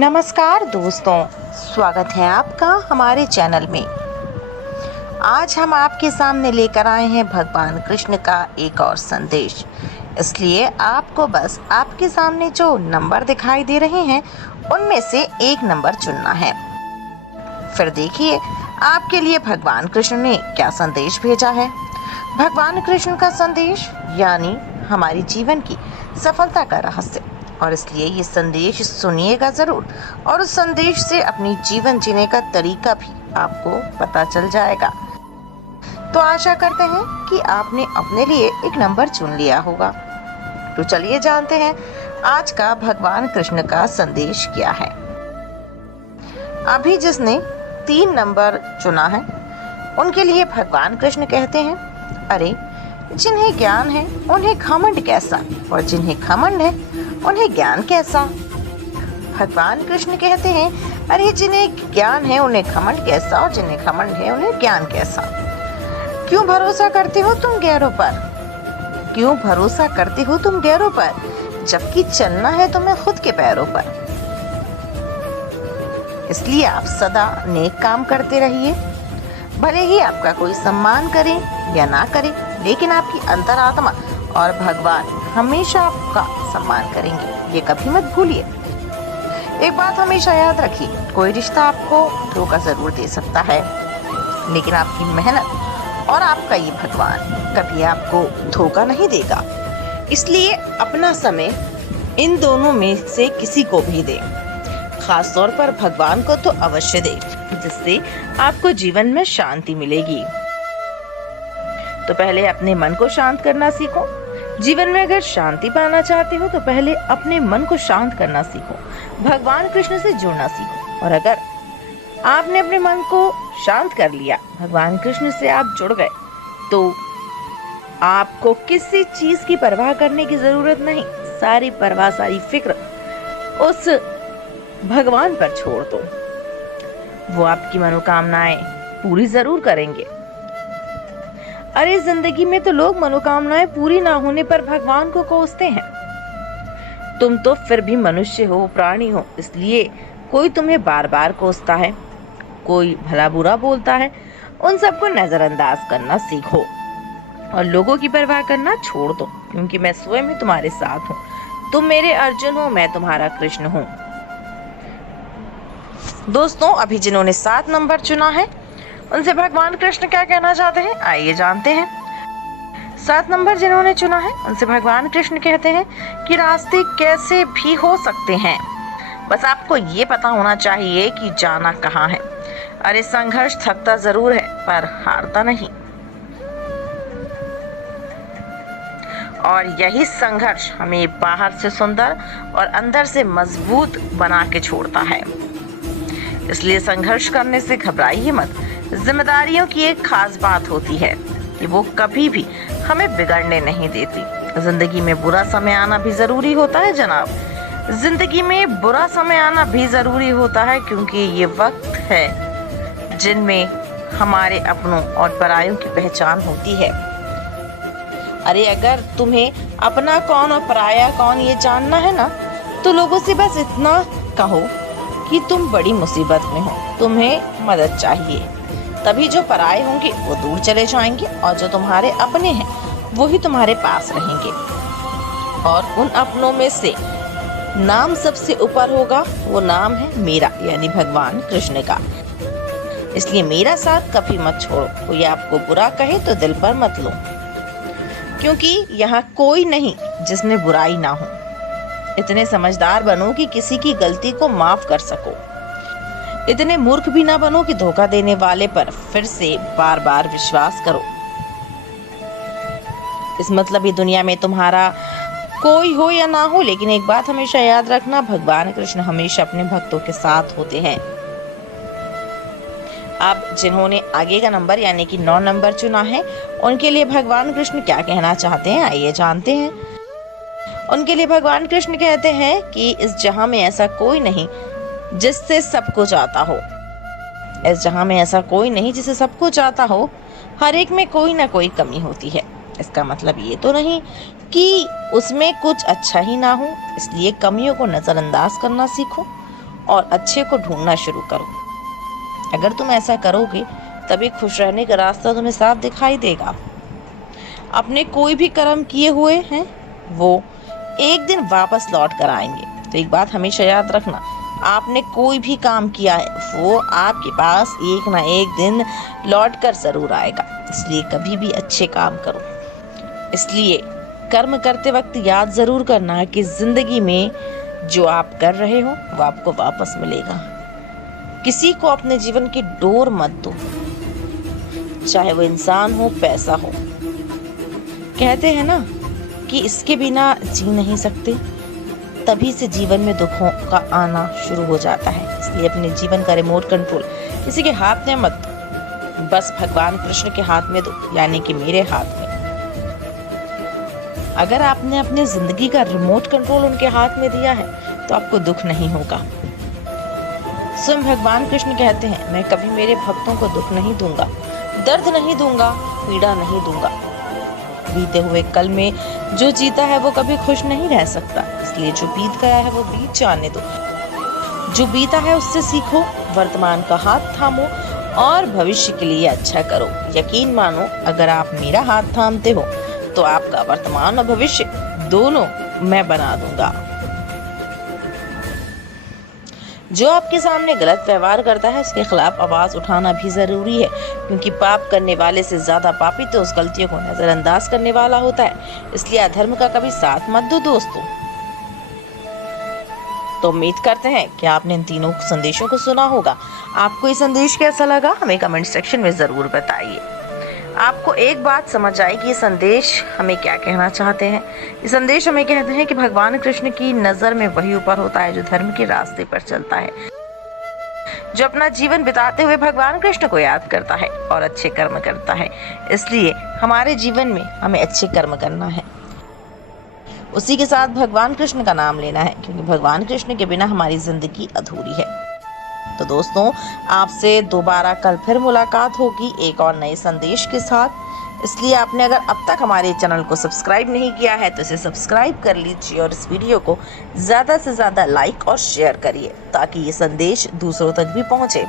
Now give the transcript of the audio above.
नमस्कार दोस्तों, स्वागत है आपका हमारे चैनल में। आज हम आपके सामने लेकर आए हैं भगवान कृष्ण का एक और संदेश। इसलिए आपको बस आपके सामने जो नंबर दिखाई दे रहे हैं उनमें से एक नंबर चुनना है। फिर देखिए आपके लिए भगवान कृष्ण ने क्या संदेश भेजा है। भगवान कृष्ण का संदेश यानी हमारे जीवन की सफलता का रहस्य, और इसलिए ये संदेश सुनिएगा ज़रूर, और उस संदेश से अपनी जीवन जीने का तरीका भी आपको पता चल जाएगा। तो आशा करते हैं कि आपने अपने लिए एक नंबर चुन लिया होगा। तो चलिए जानते हैं आज का भगवान कृष्ण का संदेश क्या है। अभी जिसने 3 नंबर चुना है उनके लिए भगवान कृष्ण कहते हैं, अरे जिन्हें ज्ञान है उन्हें घमंड कैसा, और जिन्हें घमंड है उन्हें ज्ञान कैसा। भगवान कृष्ण कहते हैं, अरे जिन्हें ज्ञान है उन्हें घमंड कैसा, और जिन्हें घमंड है उन्हें ज्ञान कैसा। क्यों भरोसा करते हो तुम गैरों पर, क्यों भरोसा करते हो तुम गैरों पर, जबकि चलना है तुम्हें खुद के पैरों पर। इसलिए आप सदा नेक काम करते रहिए। भले ही आपका कोई सम्मान करे या ना करे, लेकिन आपकी अंतरात्मा और भगवान हमेशा आपका सम्मान करेंगे, ये कभी मत भूलिए। एक बात हमेशा याद रखिए, कोई रिश्ता आपको धोखा जरूर दे सकता है, लेकिन आपकी मेहनत और आपका ये भगवान कभी आपको धोखा नहीं देगा। इसलिए अपना समय इन दोनों में से किसी को भी दे, खास तौर पर भगवान को तो अवश्य दे, जिससे आपको जीवन में शांति मिलेगी। तो पहले अपने मन को शांत करना सीखो। जीवन में अगर शांति पाना चाहते हो तो पहले अपने मन को शांत करना सीखो, भगवान कृष्ण से जुड़ना सीखो। और अगर आपने अपने मन को शांत कर लिया, भगवान कृष्ण से आप जुड़ गए, तो आपको किसी चीज की परवाह करने की जरूरत नहीं। सारी परवाह, सारी फिक्र उस भगवान पर छोड़ दो, वो आपकी मनोकामनाएं पूरी जरूर करेंगे। अरे जिंदगी में तो लोग मनोकामनाएं पूरी ना होने पर भगवान को कोसते हैं। तुम तो फिर भी मनुष्य हो, प्राणी हो, इसलिए कोई तुम्हें बार बार कोसता है, कोई भला बुरा बोलता है। उन सबको नजरअंदाज करना सीखो और लोगों की परवाह करना छोड़ दो, क्योंकि मैं स्वयं तुम्हारे साथ हूँ। तुम मेरे अर्जुन हो, मैं तुम्हारा कृष्ण हूँ। दोस्तों, अभी जिन्होंने 7 नंबर चुना है उनसे भगवान कृष्ण क्या कहना चाहते हैं, आइए जानते हैं। 7 नंबर जिन्होंने चुना है उनसे भगवान कृष्ण कहते हैं कि रास्ते कैसे भी हो सकते हैं, बस आपको ये पता होना चाहिए कि जाना कहाँ है। अरे संघर्ष थकता जरूर है पर हारता नहीं, और यही संघर्ष हमें बाहर से सुंदर और अंदर से मजबूत बना के छोड़ता है। इसलिए संघर्ष करने से घबराइए मत। जिम्मेदारियों की एक खास बात होती है कि वो कभी भी हमें बिगड़ने नहीं देती। जिंदगी में बुरा समय आना भी जरूरी होता है जनाब, जिंदगी में बुरा समय आना भी जरूरी होता है, क्योंकि ये वक्त है जिनमें हमारे अपनों और परायों की पहचान होती है। अरे अगर तुम्हें अपना कौन और पराया कौन ये जानना है ना, तो लोगों से बस इतना कहो कि तुम बड़ी मुसीबत में हो, तुम्हें मदद चाहिए। तभी जो पराये होंगे वो दूर चले जाएंगे, और जो तुम्हारे अपने हैं वो ही तुम्हारे पास रहेंगे। और उन अपनों में से नाम सबसे ऊपर होगा, वो नाम है मेरा, यानी भगवान कृष्ण का। इसलिए मेरा साथ कभी मत छोड़ो। कोई आपको बुरा कहे तो दिल पर मत लो, क्योंकि यहाँ कोई नहीं जिसमें बुराई ना हो। इतने समझदार बनो कि किसी की गलती को माफ कर सको। इतने मूर्ख भी ना बनो कि धोखा देने वाले पर फिर से बार बार विश्वास करो। इस मतलबी दुनिया में तुम्हारा कोई हो या ना हो, लेकिन एक बात हमेशा याद रखना, भगवान कृष्ण हमेशा अपने भक्तों के साथ होते हैं। अब जिन्होंने आगे का नंबर यानी कि 9 नंबर चुना है उनके लिए भगवान कृष्ण क्या कहना चाहते हैं, आइए जानते हैं। उनके लिए भगवान कृष्ण कहते हैं कि इस जहां में ऐसा कोई नहीं जिससे सब कुछ आता हो। इस जहां में ऐसा कोई नहीं जिसे सब कुछ आता हो। हर एक में कोई ना कोई कमी होती है। इसका मतलब ये तो नहीं कि उसमें कुछ अच्छा ही ना हो, इसलिए कमियों को नजरअंदाज करना सीखो और अच्छे को ढूंढना शुरू करो। अगर तुम ऐसा करोगे तभी खुश रहने का रास्ता तुम्हें साफ दिखाई देगा। अपने कोई भी कर्म किए हुए हैं वो एक दिन वापस लौट कर आएंगे। तो एक बात हमेशा याद रखना, आपने कोई भी काम किया है वो आपके पास एक ना एक दिन लौट कर जरूर आएगा। इसलिए कभी भी अच्छे काम करो। इसलिए कर्म करते वक्त याद जरूर करना कि जिंदगी में जो आप कर रहे हो वो आपको वापस मिलेगा। किसी को अपने जीवन की डोर मत दो, चाहे वो इंसान हो, पैसा हो। कहते हैं ना कि इसके बिना जी नहीं सकते, तभी से जीवन में दुखों का आना शुरू हो जाता है। इसलिए अपने जीवन का रिमोट कंट्रोल किसी के हाथ में मत दो, बस भगवान कृष्ण के हाथ में दो, यानी कि मेरे हाथ में। अगर आपने अपनी जिंदगी का रिमोट कंट्रोल उनके हाथ में दिया है तो आपको दुख नहीं होगा। स्वयं भगवान कृष्ण कहते हैं, मैं कभी मेरे भक्तों को दुख नहीं दूंगा, दर्द नहीं दूंगा, पीड़ा नहीं दूंगा। बीते हुए कल में जो जीता है वो कभी खुश नहीं रह सकता। इसलिए जो बीत गया है वो बीत जाने दो। जो बीता है उससे सीखो, वर्तमान का हाथ थामो और भविष्य के लिए अच्छा करो। यकीन मानो, अगर आप मेरा हाथ थामते हो तो आपका वर्तमान और भविष्य दोनों मैं बना दूंगा। जो आपके सामने गलत व्यवहार करता है उसके खिलाफ आवाज उठाना भी जरूरी है, क्योंकि पाप करने वाले से ज्यादा पापी तो उस गलतियों को नजरअंदाज करने वाला होता है। इसलिए अधर्म का कभी साथ मत दो दोस्तों। तो उम्मीद करते हैं कि आपने इन तीनों संदेशों को सुना होगा। आपको ये संदेश कैसा लगा हमें कमेंट सेक्शन में जरूर बताइए। आपको एक बात समझ आई कि ये संदेश हमें क्या कहना चाहते हैं। ये संदेश हमें कहते हैं कि भगवान कृष्ण की नजर में वही ऊपर होता है जो धर्म के रास्ते पर चलता है, जो अपना जीवन बिताते हुए भगवान कृष्ण को याद करता है और अच्छे कर्म करता है। इसलिए हमारे जीवन में हमें अच्छे कर्म करना है, उसी के साथ भगवान कृष्ण का नाम लेना है, क्योंकि भगवान कृष्ण के बिना हमारी जिंदगी अधूरी है। तो दोस्तों, आपसे दोबारा कल फिर मुलाकात होगी एक और नए संदेश के साथ। इसलिए आपने अगर अब तक हमारे चैनल को सब्सक्राइब नहीं किया है तो इसे सब्सक्राइब कर लीजिए और इस वीडियो को ज़्यादा से ज़्यादा लाइक और शेयर करिए, ताकि ये संदेश दूसरों तक भी पहुँचे।